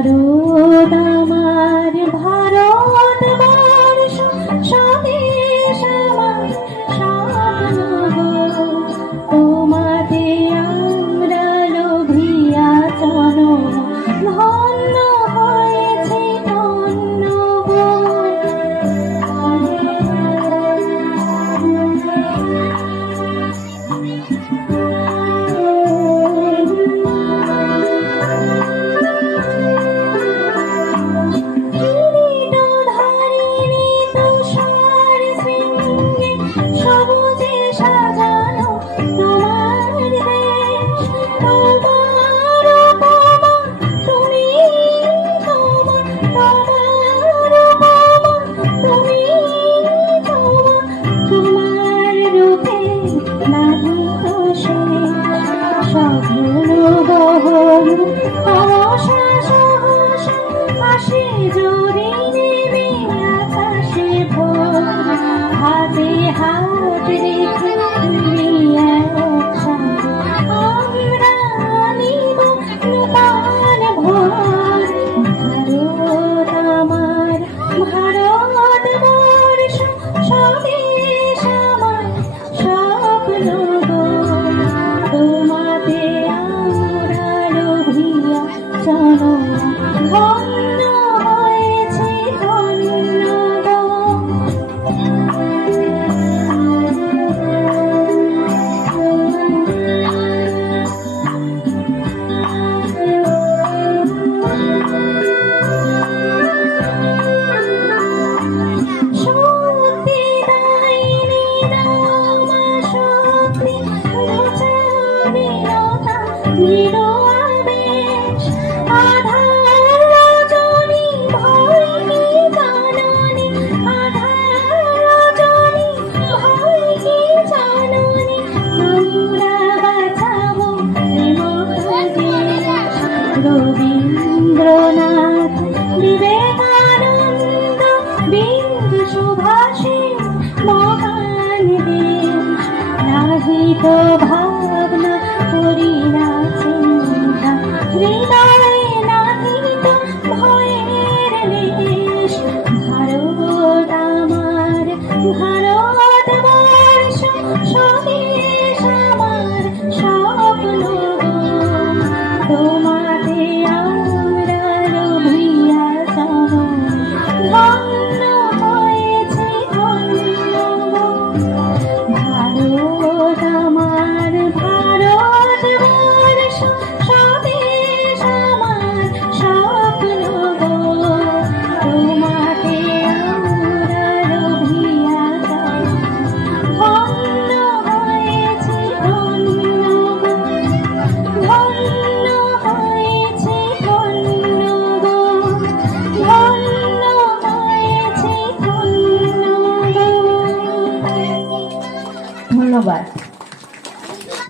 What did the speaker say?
ভারত আমার ভারতবর্ষ স্বদেশ আমার স্বপ্নগো তোমাতে আমরা লোভিয়া চরণ ধন্য হয়েছে ধন্য হাতে হাত রেখে আমরা নিব নূতন ভোর ভারত আমার ভারতবর্ষ স্বদেশ আমার স্বপ্নগো তোমাতে আমরা লোভিয়া চরণ ধন্য হয়েছে ধন্য রবীন্দ্রনাথ বিবেকানন্দ বিন্দু সুভাষী মহান দেশ নাহি তো